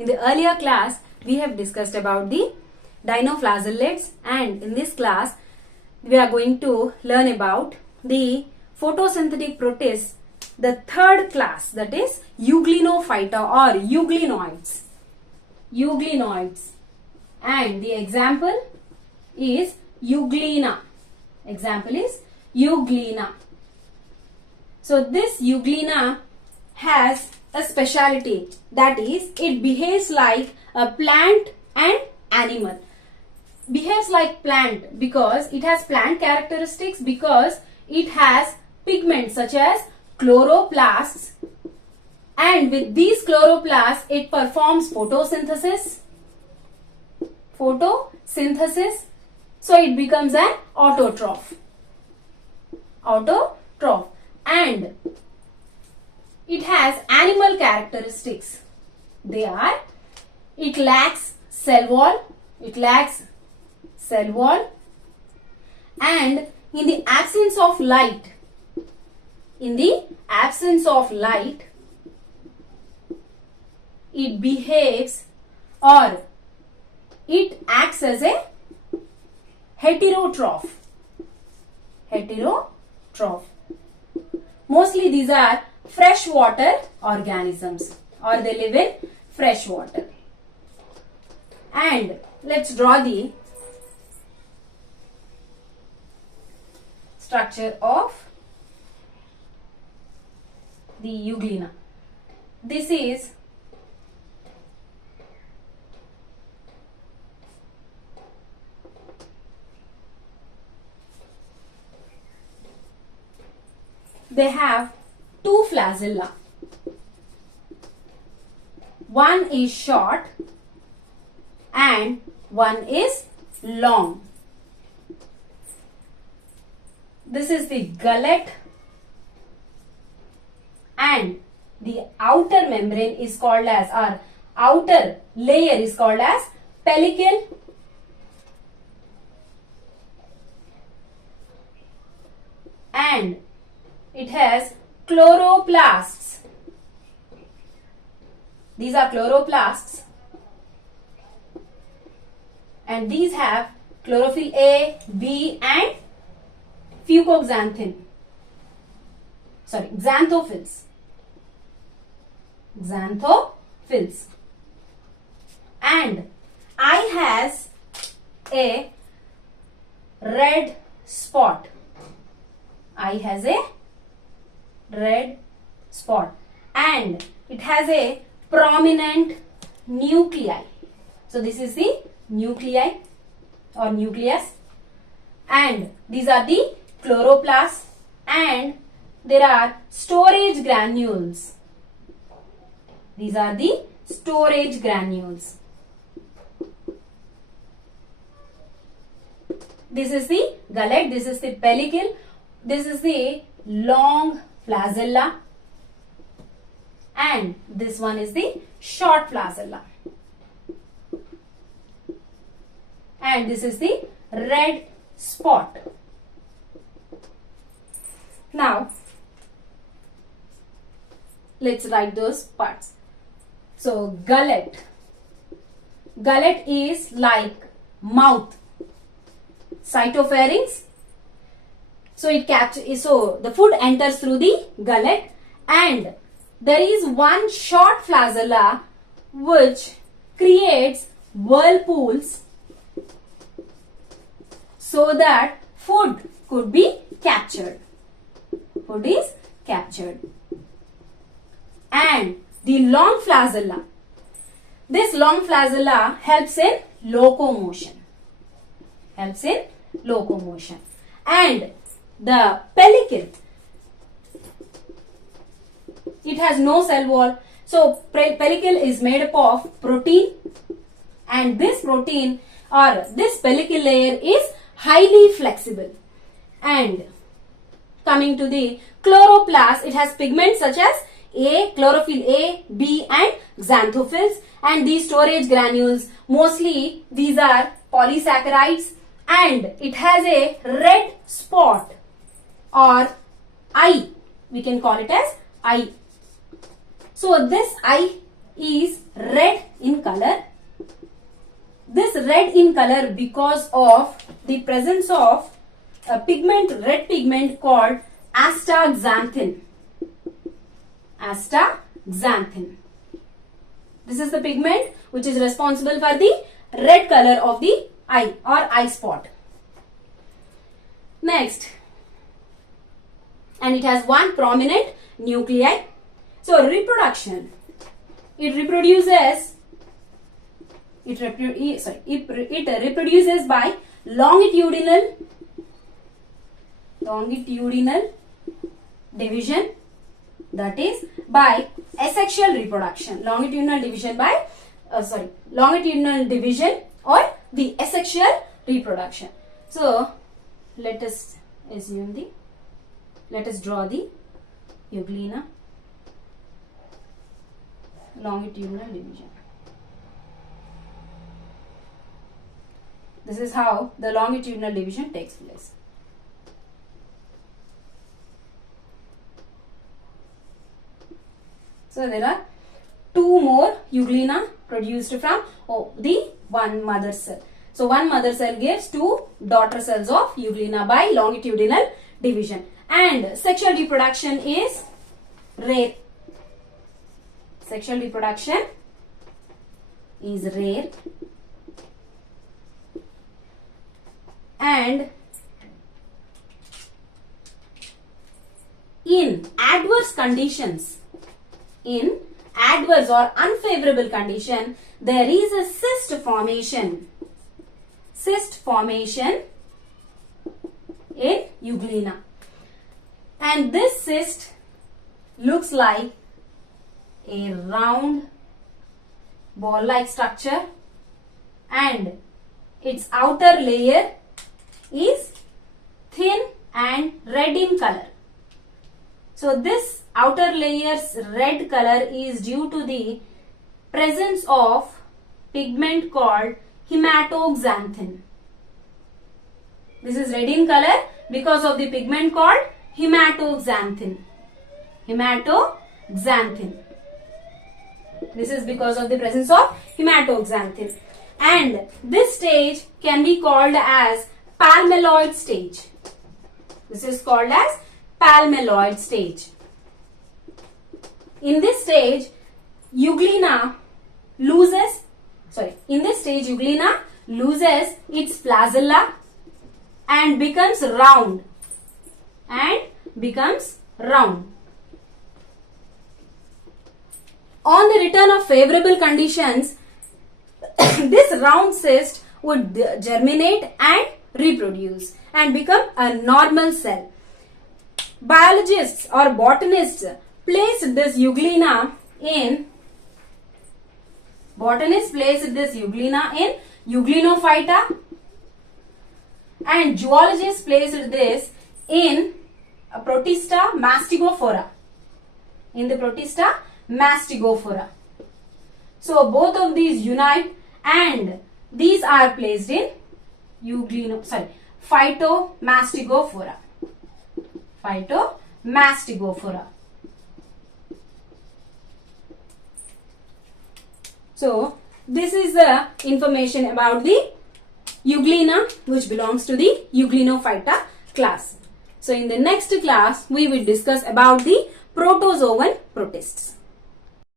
In the earlier class, we have discussed about the dinoflagellates, and in this class, we are going to learn about the photosynthetic protists, the third class, that is Euglenophyta or Euglenoids. Euglenoids. And the example is Euglena. Example is Euglena. So this Euglena has a speciality, that is it behaves like a plant and animal. Behaves like plant because it has plant characteristics, because it has pigments such as chloroplasts, and with these chloroplasts it performs photosynthesis. So it becomes an autotroph. And it has animal characteristics. They are, it lacks cell wall, and in the absence of light, it behaves, or it acts as a heterotroph. Mostly these are freshwater organisms, or they live in fresh water. And let's draw the structure of the Euglena. This is they have two flagella. One is short and one is long. This is the gullet, and the outer membrane is called as, or outer layer is called as pellicle. And it has chloroplasts. These are chloroplasts, and these have chlorophyll A, B and xanthophylls. And eye has a red spot. And it has a prominent nuclei. So this is the nuclei or nucleus, and these are the chloroplasts, and there are storage granules. These are the storage granules. This is the gullet, this is the pellicle, this is the long flagella, and this one is the short flagella. And this is the red spot. Now, let's write those parts. So, gullet is like mouth, cytopharynx. So the food enters through the gullet, and there is one short flagella which creates whirlpools so that food could be captured. Food is captured. And the long flagella. This long flagella helps in locomotion. And the pellicle, it has no cell wall. So pellicle is made up of protein, and this protein or this pellicle layer is highly flexible. And coming to the chloroplast, it has pigments such as chlorophyll A, B and xanthophylls, and these storage granules, mostly these are polysaccharides, and it has a red spot or eye. We can call it as eye. So this eye is red in red in color because of the presence of a red pigment called astaxanthin. Astaxanthin. This is the pigment which is responsible for the red color of the eye or eye spot. Next, and it has one prominent nuclei. So reproduction, it reproduces by longitudinal division, that is by asexual reproduction. Longitudinal division or the asexual reproduction. So let us draw the euglena longitudinal division. This is how the longitudinal division takes place. So there are two more euglena produced from the one mother cell. So one mother cell gives two daughter cells of euglena by longitudinal division. And sexual reproduction is rare. Sexual reproduction is rare. And in adverse conditions, in adverse or unfavorable condition, there is a cyst formation. Cyst formation in euglena. And this cyst looks like a round ball-like structure, and its outer layer is thin and red in color. So this outer layer's red color is due to the presence of pigment called hematoxanthin. This is red in color because of the pigment called hematoxanthin. Hematoxanthin. This is because of the presence of hematoxanthin. And this stage can be called as palmelloid stage. This is called as palmelloid stage. In this stage, euglena loses its flagella and becomes round. On the return of favorable conditions, this round cyst would germinate and reproduce and become a normal cell. Biologists or botanists placed this euglena in Euglenophyta, and zoologists placed this in Protista mastigophora. So both of these unite, and these are placed in Phytomastigophora. So this is the information about the euglena, which belongs to the Euglenophyta class. So in the next class, we will discuss about the protozoan protists.